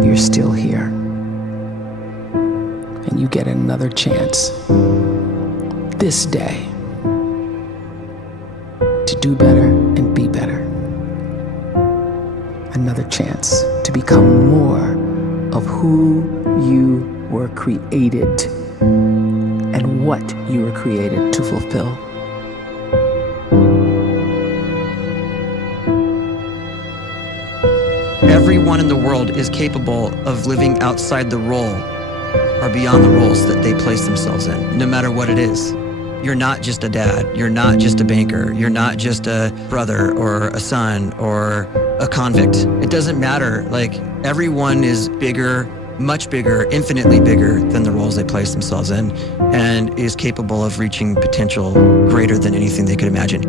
you're still here. And you get another chance this day to do better and be better. Another chance to become more of who you were created and what you were created to fulfill. Everyone in the world is capable of living outside the role or beyond the roles that they place themselves in, no matter what it is. You're not just a dad, you're not just a banker, you're not just a brother or a son or a convict. It doesn't matter. Like, everyone is bigger, much bigger, infinitely bigger than the roles they place themselves in, and is capable of reaching potential greater than anything they could imagine.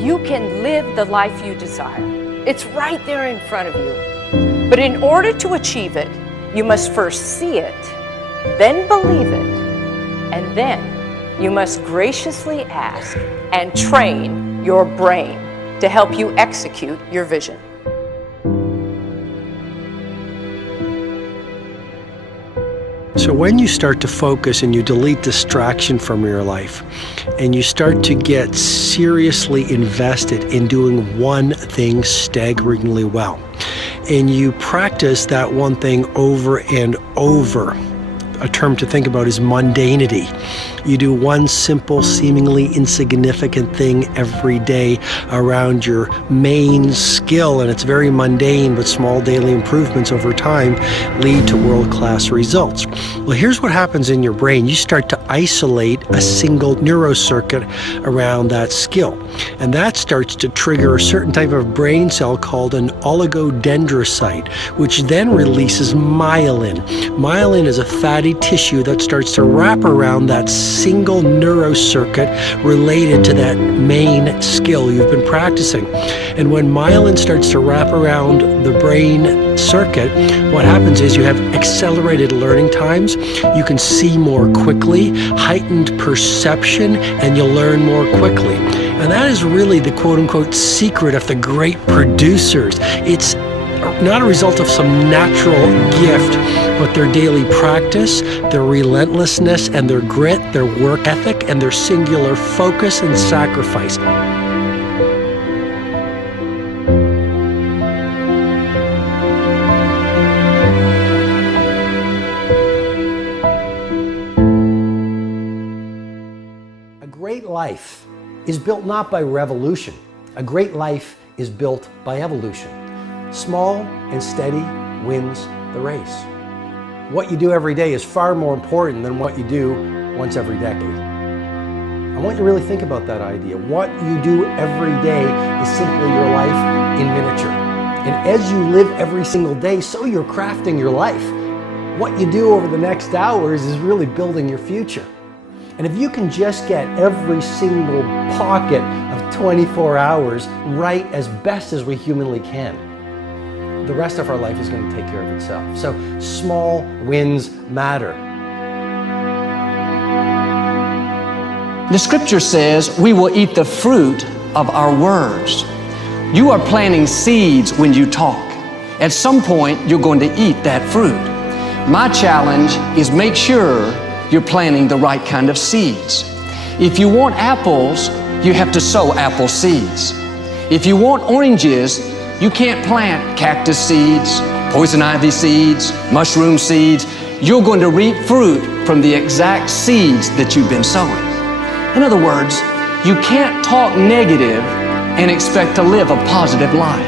You can live the life you desire. It's right there in front of you. But in order to achieve it, you must first see it, then believe it, and then you must graciously ask and train your brain to help you execute your vision. So when you start to focus and you delete distraction from your life, and you start to get seriously invested in doing one thing staggeringly well, and you practice that one thing over and over, a term to think about is mundanity. You do one simple, seemingly insignificant thing every day around your main skill, and it's very mundane, but small daily improvements over time lead to world-class results. Well, here's what happens in your brain. You start to isolate a single neurocircuit around that skill, and that starts to trigger a certain type of brain cell called an oligodendrocyte, which then releases myelin. Myelin is a fatty tissue that starts to wrap around that single neurocircuit related to that main skill you've been practicing. And when myelin starts to wrap around the brain circuit, what happens is you have accelerated learning times, you can see more quickly, heightened perception, and you'll learn more quickly. And that is really the quote-unquote secret of the great producers. It's not a result of some natural gift, but their daily practice, their relentlessness and their grit, their work ethic, and their singular focus and sacrifice. A great life is built not by revolution. A great life is built by evolution. Small and steady wins the race. What you do every day is far more important than what you do once every decade. I want you to really think about that idea. What you do every day is simply your life in miniature. And as you live every single day, so you're crafting your life. What you do over the next hours is really building your future. And if you can just get every single pocket of 24 hours right as best as we humanly can, the rest of our life is going to take care of itself. So small wins matter. The scripture says we will eat the fruit of our words. You are planting seeds when you talk. At some point, you're going to eat that fruit. My challenge is make sure you're planting the right kind of seeds. If you want apples, you have to sow apple seeds. If you want oranges, you can't plant cactus seeds, poison ivy seeds, mushroom seeds. You're going to reap fruit from the exact seeds that you've been sowing. In other words, you can't talk negative and expect to live a positive life.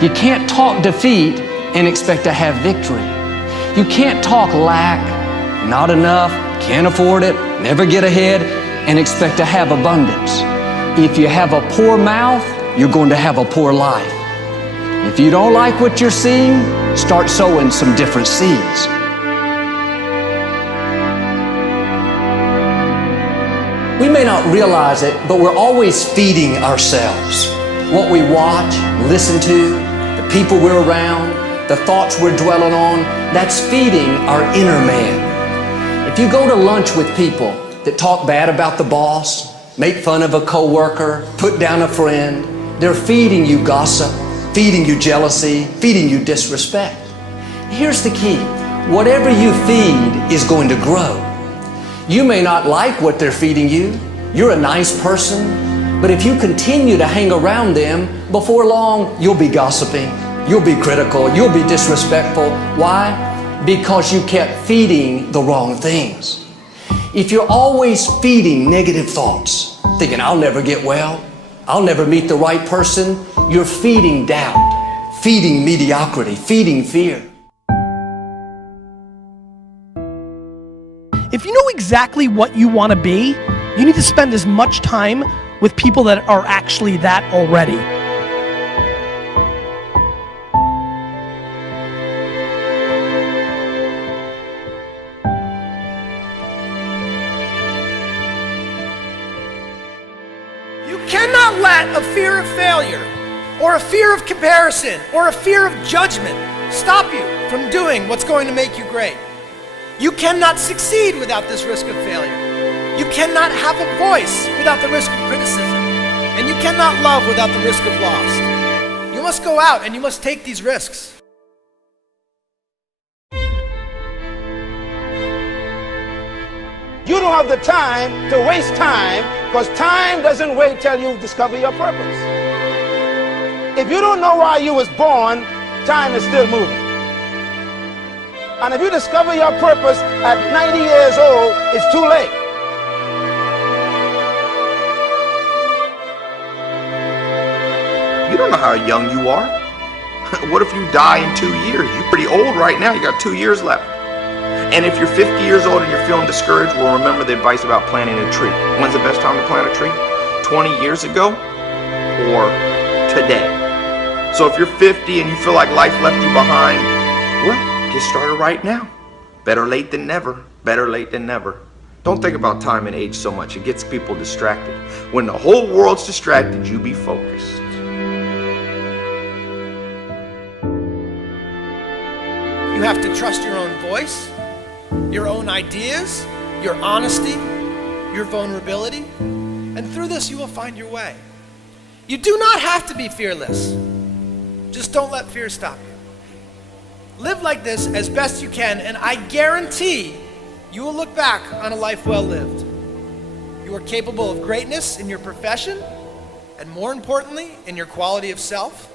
You can't talk defeat and expect to have victory. You can't talk lack, not enough, can't afford it, never get ahead, and expect to have abundance. If you have a poor mouth, you're going to have a poor life. If you don't like what you're seeing, start sowing some different seeds. We may not realize it, but we're always feeding ourselves. What we watch, listen to, the people we're around, the thoughts we're dwelling on, that's feeding our inner man. If you go to lunch with people that talk bad about the boss, make fun of a coworker, put down a friend. They're feeding you gossip, feeding you jealousy, feeding you disrespect. Here's the key. Whatever you feed is going to grow. You may not like what they're feeding you. You're a nice person, but if you continue to hang around them, before long, you'll be gossiping, you'll be critical, you'll be disrespectful. Why? Because you kept feeding the wrong things. If you're always feeding negative thoughts, thinking, I'll never get well, I'll never meet the right person, you're feeding doubt, feeding mediocrity, feeding fear. If you know exactly what you want to be, you need to spend as much time with people that are actually that already. You cannot let a fear of failure, or a fear of comparison, or a fear of judgment stop you from doing what's going to make you great. You cannot succeed without this risk of failure. You cannot have a voice without the risk of criticism. And you cannot love without the risk of loss. You must go out and you must take these risks. You don't have the time to waste time, because time doesn't wait till you discover your purpose. If you don't know why you was born, time is still moving. And if you discover your purpose at 90 years old, it's too late. You don't know how young you are. What if you die in 2 years? You're pretty old right now. You got 2 years left. And if you're 50 years old and you're feeling discouraged, well, remember the advice about planting a tree. When's the best time to plant a tree? 20 years ago or today? So if you're 50 and you feel like life left you behind, well, get started right now. Better late than never. Better late than never. Don't think about time and age so much. It gets people distracted. When the whole world's distracted, you be focused. You have to trust your own voice, your own ideas, your honesty, your vulnerability, and through this you will find your way. You do not have to be fearless. Just don't let fear stop you. Live like this as best you can, and I guarantee you will look back on a life well lived. You are capable of greatness in your profession, and more importantly, in your quality of self.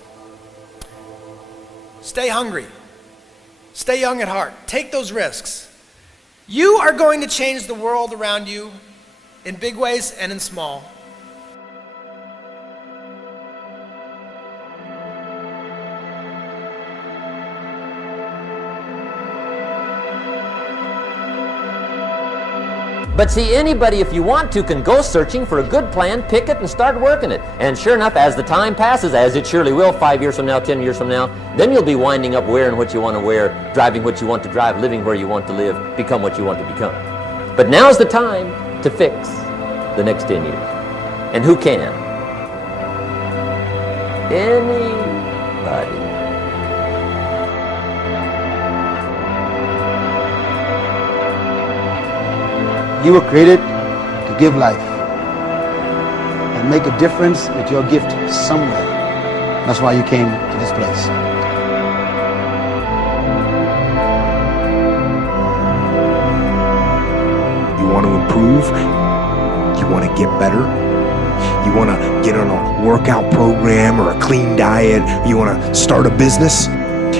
Stay hungry. Stay young at heart. Take those risks. You are going to change the world around you in big ways and in small. But see, anybody, if you want to, can go searching for a good plan, pick it, and start working it. And sure enough, as the time passes, as it surely will 5 years from now, 10 years from now, then you'll be winding up wearing what you want to wear, driving what you want to drive, living where you want to live, become what you want to become. But now's the time to fix the next 10 years. And who can? Anybody. You were created to give life and make a difference with your gift somewhere. That's why you came to this place. You want to improve? You want to get better? You want to get on a workout program or a clean diet? You want to start a business?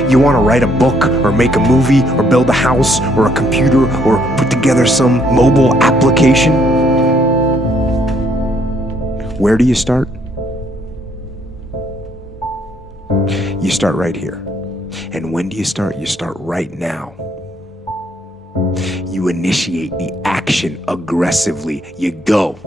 You want to write a book or make a movie or build a house or a computer or put together some mobile application? Where do you start? You start right here. And when do you start? You start right now. You initiate the action aggressively. You go.